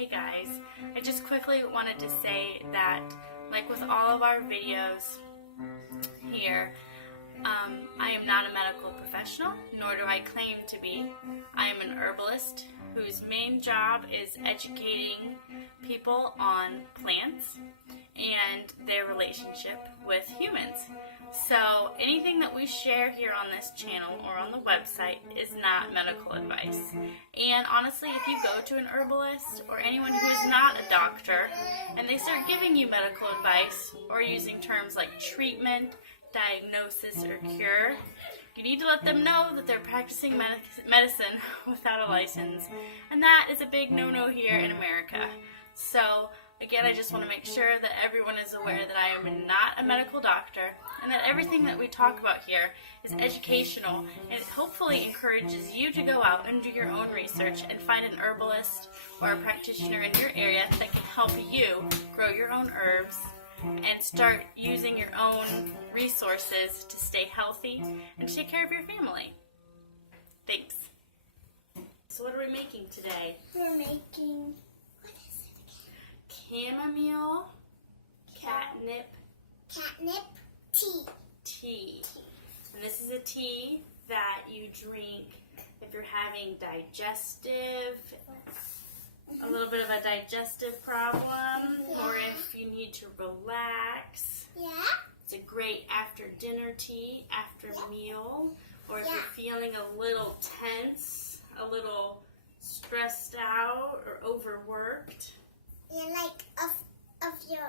Hey guys, I just quickly wanted to say that, like with all of our videos here, I am not a medical professional, nor do I claim to be. I am an herbalist whose main job is educating people on plants and their relationship with humans. So anything that we share here on this channel or on the website is not medical advice. And honestly, if you go to an herbalist or anyone who is not a doctor and they start giving you medical advice or using terms like treatment, diagnosis, or cure, you need to let them know that they're practicing medicine without a license. And that is a big no-no here in America. So again, I just want to make sure that everyone is aware that I am not a medical doctor and that everything that we talk about here is educational, and it hopefully encourages you to go out and do your own research and find an herbalist or a practitioner in your area that can help you grow your own herbs and start using your own resources to stay healthy and to take care of your family. Thanks. So what are we making today? We're making, what is it? Chamomile, catnip tea. And this is a tea that you drink if you're having a little bit of a digestive problem, or if you need to relax. Yeah. It's a great after dinner tea, after meal, or if you're feeling a little tense, a little stressed out or overworked. Yeah, like of your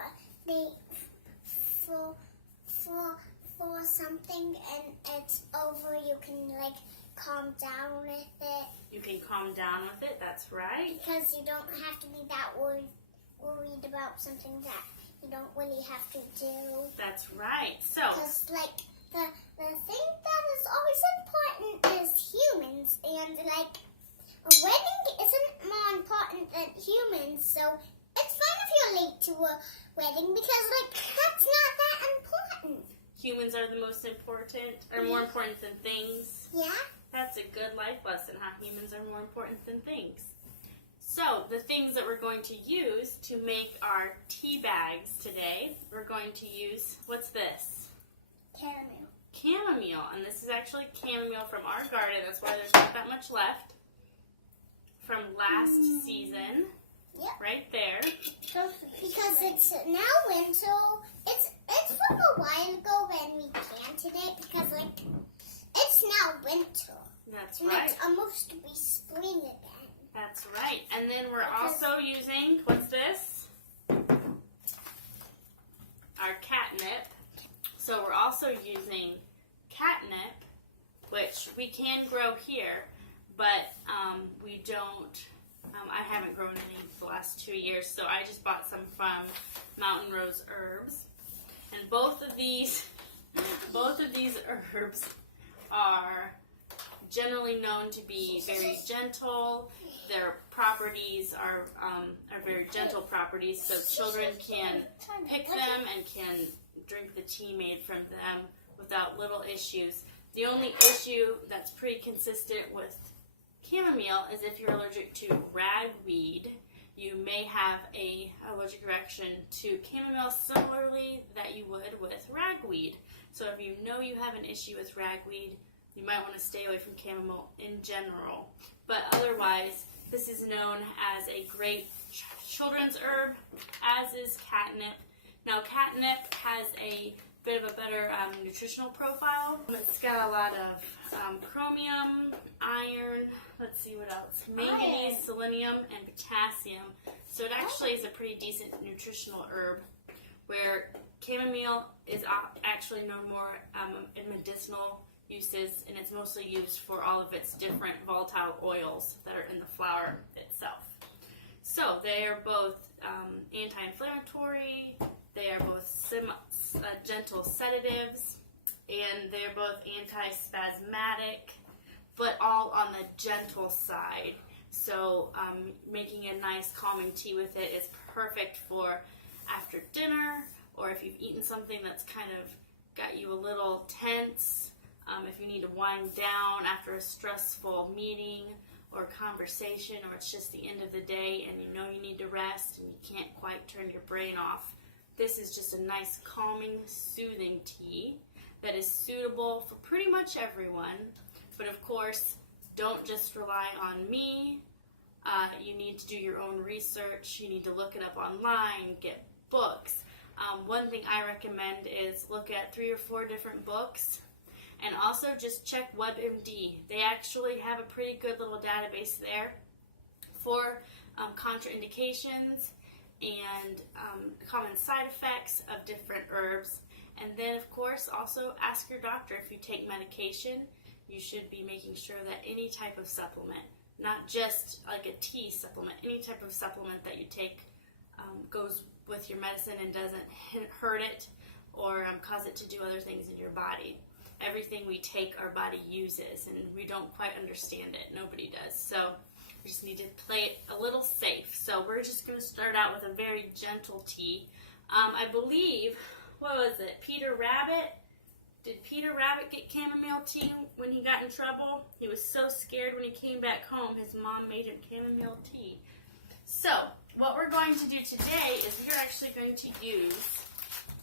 for something and it's over, you can like calm down with it. You can calm down with it, that's right. Because you don't have to be that worried about something that you don't really have to do. That's right. So, because like the thing that is always important is humans, and like a wedding isn't more important than humans, so it's fine if you're late to a wedding because like that's not that important. Humans are the most important, or more important than things. Yeah. That's a good life lesson, how humans are more important than things. So, the things that we're going to use to make our tea bags today, we're going to use, what's this? Chamomile. And this is actually chamomile from our garden. That's why there's not that much left. From last season. Yep. Right there. Because it's now winter. It's from a while ago when we planted it, because like it's now winter. That's and right. It's almost to be spring again. That's right. And then we're also using, what's this? Our catnip. So we're also using catnip, which we can grow here, but we don't. I haven't grown any the last 2 years, so I just bought some from Mountain Rose Herbs. And both of these herbs are generally known to be very gentle. Their properties are very gentle properties, so children can pick them and can drink the tea made from them without little issues. The only issue that's pretty consistent with chamomile is if you're allergic to ragweed, you may have an allergic reaction to chamomile similarly that you would with ragweed. So if you know you have an issue with ragweed, you might want to stay away from chamomile in general. But otherwise, this is known as a great children's herb, as is catnip. Now catnip has a bit of a better nutritional profile. It's got a lot of chromium, iron, let's see what else, manganese, selenium, and potassium. So it actually is a pretty decent nutritional herb, where chamomile is actually known more in medicinal uses, and it's mostly used for all of its different volatile oils that are in the flower itself. So they are both anti-inflammatory, they are both gentle sedatives, and they're both anti-spasmodic, but all on the gentle side. So making a nice calming tea with it is perfect for after dinner, or if you've eaten something that's kind of got you a little tense, if you need to wind down after a stressful meeting, or conversation, or it's just the end of the day and you know you need to rest and you can't quite turn your brain off, this is just a nice calming, soothing tea that is suitable for pretty much everyone. But of course, don't just rely on me. You need to do your own research. You need to look it up online, get books. One thing I recommend is look at 3 or 4 different books, and also just check WebMD. They actually have a pretty good little database there for contraindications and common side effects of different herbs. And then, of course, also ask your doctor if you take medication. You should be making sure that any type of supplement, not just like a tea supplement, any type of supplement that you take goes with your medicine and doesn't hurt it or cause it to do other things in your body. Everything we take, our body uses, and we don't quite understand it. Nobody does. So we just need to play it a little safe. So we're just going to start out with a very gentle tea. I believe, what was it, Peter Rabbit? Did Peter Rabbit get chamomile tea when he got in trouble? He was so scared when he came back home, his mom made him chamomile tea. So what we're going to do today is we're actually going to use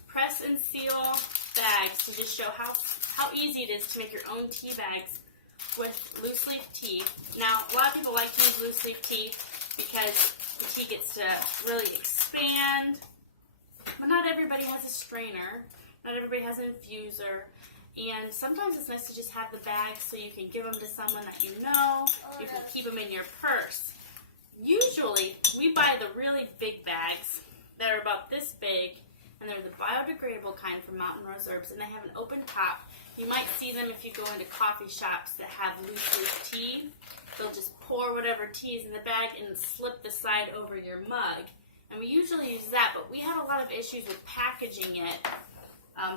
press and seal bags to just show how easy it is to make your own tea bags with loose leaf tea. Now, a lot of people like to use loose leaf tea because the tea gets to really expand, but not everybody has a strainer. Not everybody has an infuser, and sometimes it's nice to just have the bags so you can give them to someone that you know. You can keep them in your purse. Usually, we buy the really big bags that are about this big, and they're the biodegradable kind from Mountain Rose Herbs, and they have an open top. You might see them if you go into coffee shops that have loose leaf tea. They'll just pour whatever tea is in the bag and slip the side over your mug. And we usually use that, but we had a lot of issues with packaging it.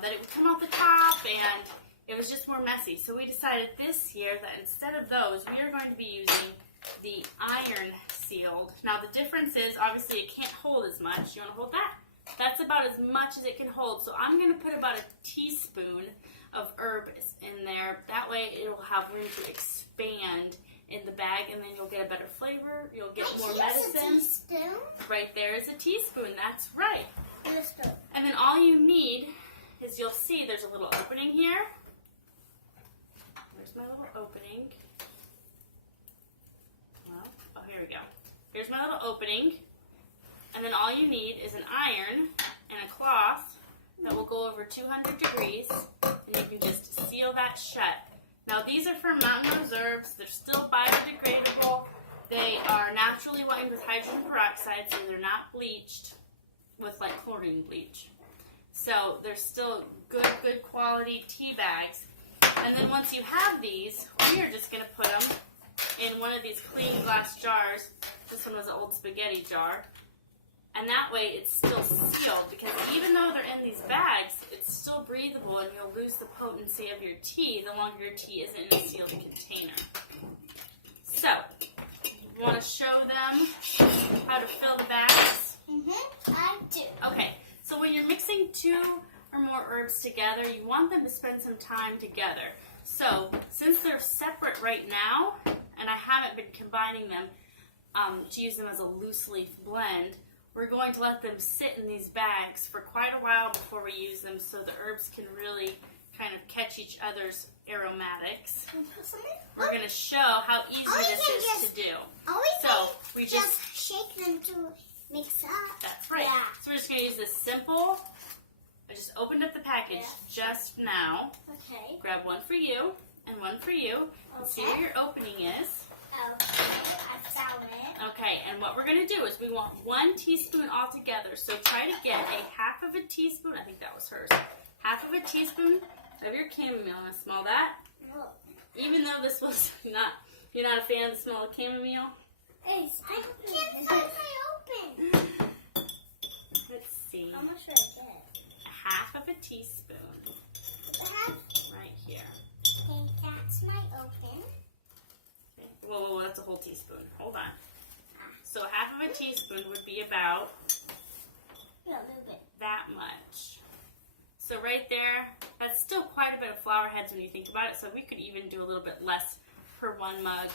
That it would come off the top and it was just more messy. So we decided this year that instead of those, we are going to be using the iron sealed. Now the difference is obviously it can't hold as much. You want to hold that? That's about as much as it can hold. So I'm going to put about a teaspoon of herb in there. That way it will have room to expand in the bag, and then you'll get a better flavor. You'll get more medicine. A teaspoon? Right there is a teaspoon. That's right. Teaspoon. And then all you need is, you'll see there's a little opening here. There's my little opening. Well, oh, here we go. Here's my little opening. And then all you need is an iron and a cloth that will go over 200 degrees, and you can just seal that shut. Now these are from Mountain Rose Herbs. They're still biodegradable. They are naturally whitened with hydrogen peroxide, so they're not bleached with like chlorine bleach. So they're still good quality tea bags. And then once you have these, we are just going to put them in one of these clean glass jars. This one was an old spaghetti jar. And that way it's still sealed, because even though they're in these bags, it's still breathable, and you'll lose the potency of your tea the longer your tea isn't in a sealed container. So, you want to show them how to fill the bags? I do. Okay, so when you're mixing 2 or more herbs together, you want them to spend some time together. So, since they're separate right now, and I haven't been combining them to use them as a loose leaf blend, we're going to let them sit in these bags for quite a while before we use them, so the herbs can really kind of catch each other's aromatics. We're going to show how easy this is to do. So we just shake them to mix up. That's right. Yeah. So we're just going to use this simple. I just opened up the package just now. Okay. Grab one for you and one for you. And see where your opening is. Okay, I found it. Okay, and what we're going to do is we want 1 teaspoon altogether. So try to get a half of a teaspoon. I think that was hers. Half of a teaspoon of your chamomile. Want to smell that? No. Even though this was not, you're not a fan of the smell of chamomile? I can't find my open. Let's see. How much should I get? A half of a teaspoon. Half. Right here. Okay, that's my open. Okay. Whoa, that's a whole teaspoon. Hold on. So half of a teaspoon would be about Yeah, a little bit. that much. So right there, that's still quite a bit of flower heads when you think about it. So we could even do a little bit less per 1 mug.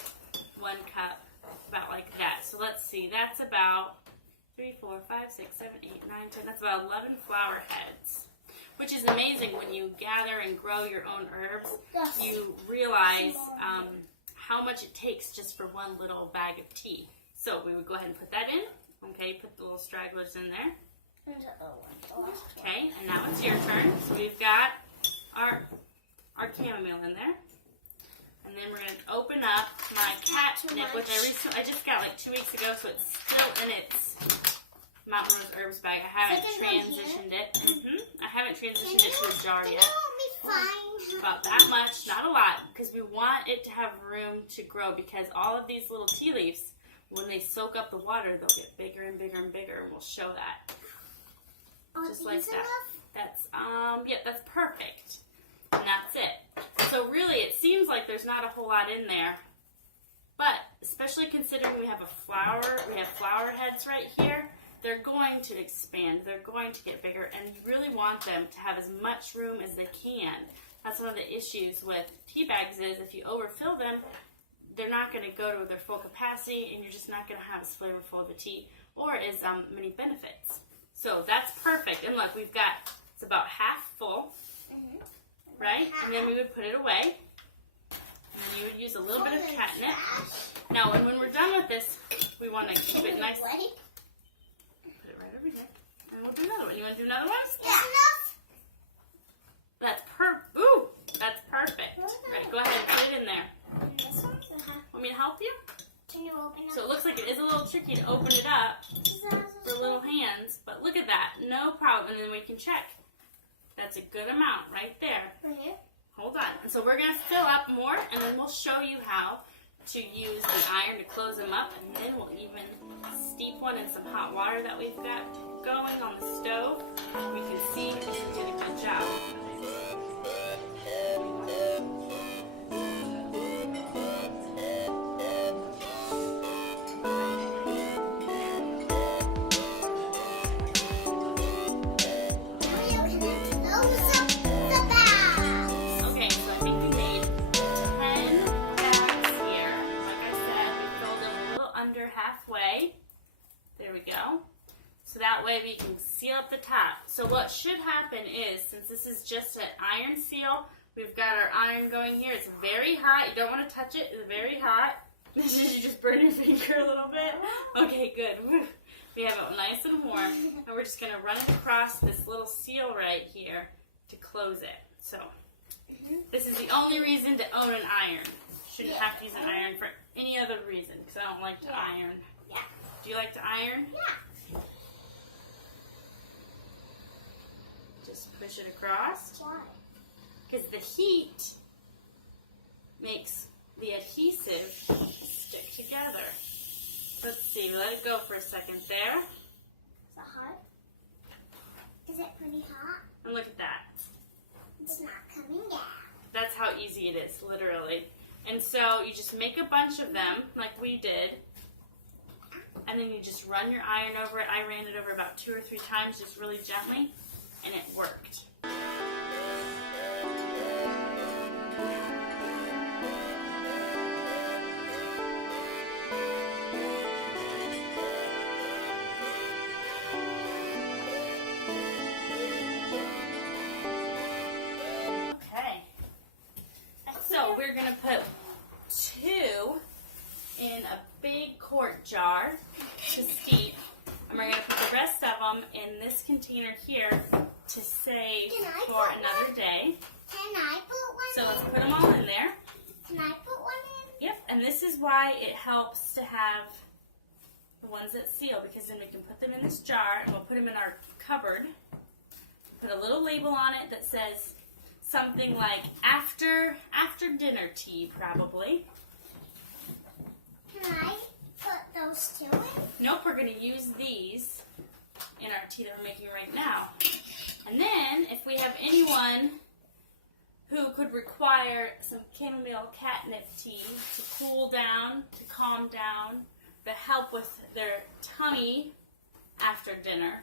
1 cup, about like that. So let's see, that's about 3, 4, 5, 6, 7, 8, 9, 10. That's about 11 flower heads, which is amazing when you gather and grow your own herbs. Yes. You realize how much it takes just for 1 little bag of tea. So we would go ahead and put that in. Okay, put the little stragglers in there. Okay, and now it's your turn. So we've got our chamomile in there. And then we're going to open up my catnip, which I just got like 2 weeks ago, so it's still in its Mountain Rose Herbs bag. I haven't transitioned it. I haven't transitioned it to a jar yet. About that much, not a lot, because we want it to have room to grow, because all of these little tea leaves, when they soak up the water, they'll get bigger and bigger and bigger, and we'll show that. Just like that. That's, yeah, that's perfect. And that's it. So really, it seems like there's not a whole lot in there, but especially considering we have flower heads right here, they're going to expand, they're going to get bigger, and you really want them to have as much room as they can. That's one of the issues with tea bags is if you overfill them, they're not going to go to their full capacity, and you're just not going to have as flavorful of a tea or as many benefits. So that's perfect. And look, it's about half full, right? And then we would put it away, and then you would use a little bit of catnip. Now, when we're done with this, we want to keep it nice. Put it right over here, and we'll do another one. You want to do another one? Yeah. That's Ooh, that's perfect. Right, go ahead and put it in there. Want me to help you? Can you open it? So it looks like it is a little tricky to open it up for little hands, but look at that. No problem. And then we can check. That's a good amount right there. Right here? Hold on. And so we're going to fill up more, and then we'll show you how to use the iron to close them up, and then we'll even steep one in some hot water that we've got going on the stove. We can see if we did a good job. Halfway. There we go. So that way we can seal up the top. So what should happen is, since this is just an iron seal, we've got our iron going here. It's very hot. You don't want to touch it. It's very hot. Did you just burn your finger a little bit? Okay, good. We have it nice and warm. And we're just going to run it across this little seal right here to close it. So this is the only reason to own an iron. Shouldn't have to use an iron for any other reason, because I don't like to iron. Yeah. Do you like to iron? Yeah. Just push it across. Why? Because the heat makes the adhesive stick together. Let's see, we let it go for a second there. Is it hot? Is it pretty hot? And look at that. It's not coming down. That's how easy it is, literally. And so you just make a bunch of them, like we did, and then you just run your iron over it. I ran it over about 2 or 3 times, just really gently, and it worked. Okay. So we're going to put 2 in a big quart jar to steep, and we're going to put the rest of them in this container here to save for another day. Can I put one So in? let's put them all in there. Can I put one in? Yep, and this is why it helps to have the ones that seal, because then we can put them in this jar and we'll put them in our cupboard. Put a little label on it that says something like after dinner tea, probably. Can I put those 2 in? Nope, we're going to use these in our tea that we're making right now. And then, if we have anyone who could require some chamomile catnip tea to cool down, to calm down, to help with their tummy after dinner,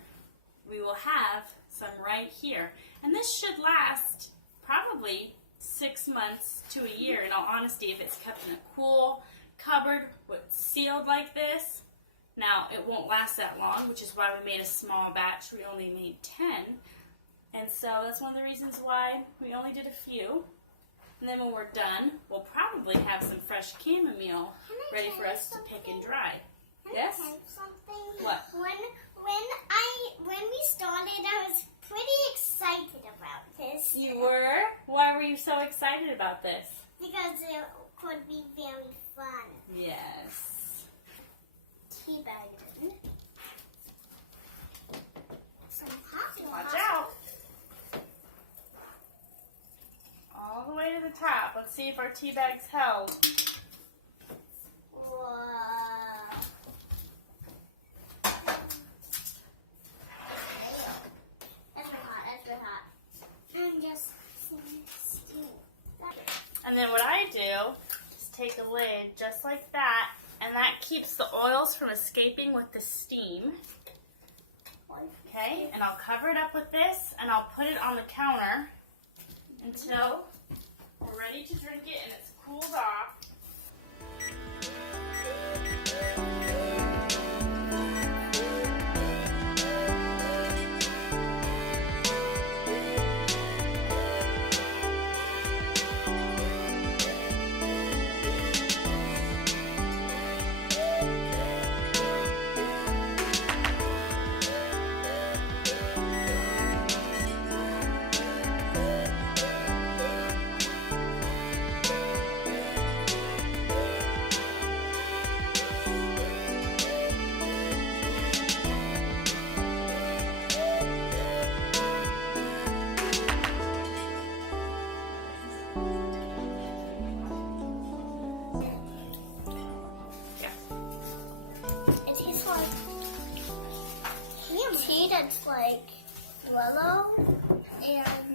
we will have some right here. And this should last probably 6 months to a year, in all honesty, if it's kept in a cool, cupboard sealed like this, now it won't last that long, which is why we made a small batch. We only made 10. And so that's one of the reasons why we only did a few. And then when we're done, we'll probably have some fresh chamomile ready for us to pick and dry. Yes? Can I tell you something? What? When we started, I was pretty excited about this. You were? Why were you so excited about this? Because it could be very fun. Yes. Tea bag in. Some hot water. Watch out. All the way to the top. Let's see if our tea bag's held. Whoa. That's very hot. I'm just steam. And then what I do is take a lid just like that, and that keeps the oils from escaping with the steam. Okay, and I'll cover it up with this, and I'll put it on the counter until we're ready to drink it and it's cooled off. It tastes like tea that's like yellow and